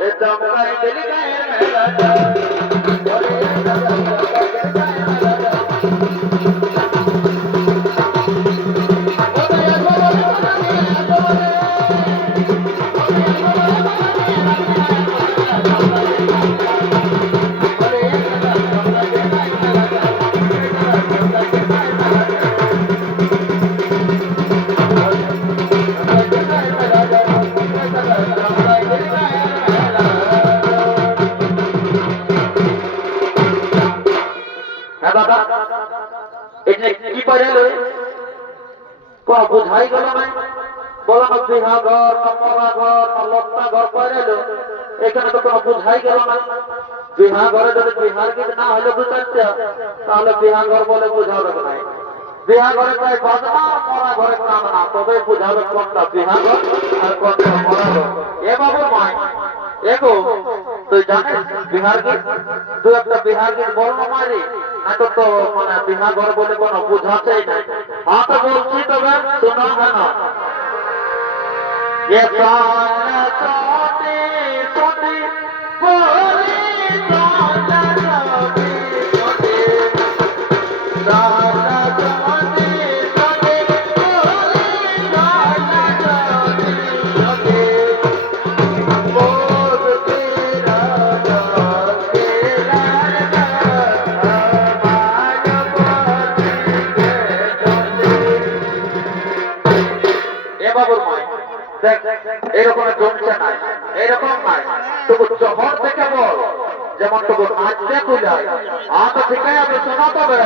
এ দমকাই গেলি গায়ের মেলা কি পাইলে কোন বুঝাই গেল না বলো না বিহা ঘর না মরা ঘর না লত্তা ঘর পাইলে এখানে তো কোনো বুঝাই গেল না বিহা ঘরে যদি বিহার গীত না হলে বুঝাচ্ছে তাহলে বিহা ঘর বলে বুঝাবে না বিহা ঘরে প্রায় বাজনা মরা ঘরে কামনা তবে বুঝাবে কোনটা বিহা ঘর আর কোনটা মরা ঘর এ বাবু মায় এগো তুই জানিস বিহার গীত দু একটা বিহার গীত বল না মারি না তো মানে বিহা ঘর বলে কোনো বুঝাতেই নাই হ্যাঁ তো বলছি তবে শোনো কেন ये साना सोती सोती बोली साना सोती सोती साना सोती सोती बोली साना सोती सोती बोल तेरा ए बाबूर माय এরকম জমছে নাই এরকম নাই তবু শহর থেকে বল যেমন তবু নাচতে খুঁজায় তো ঠিকই আমি শোনা তবে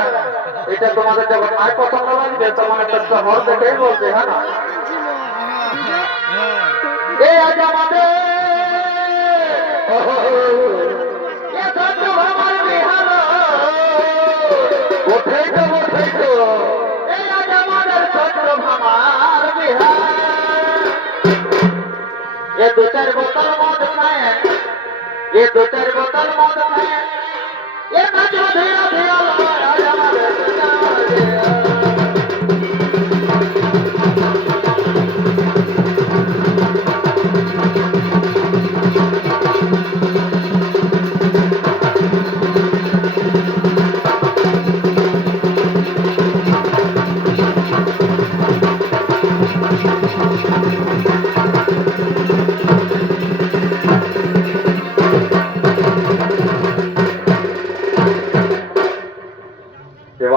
এটা তোমাদের যখন নাই পছন্দ লাগবে তখন একটা শহর থেকেই বলছে হ্যাঁ না এই আজ আমাদের ওঠেই তো এই আজ আমাদের ছোট্ট ভামার বিহার ये दो चार बोतल मौत खाए ये दो चार बोतल मौत खाए ये ना जो धीरा धीरा लगा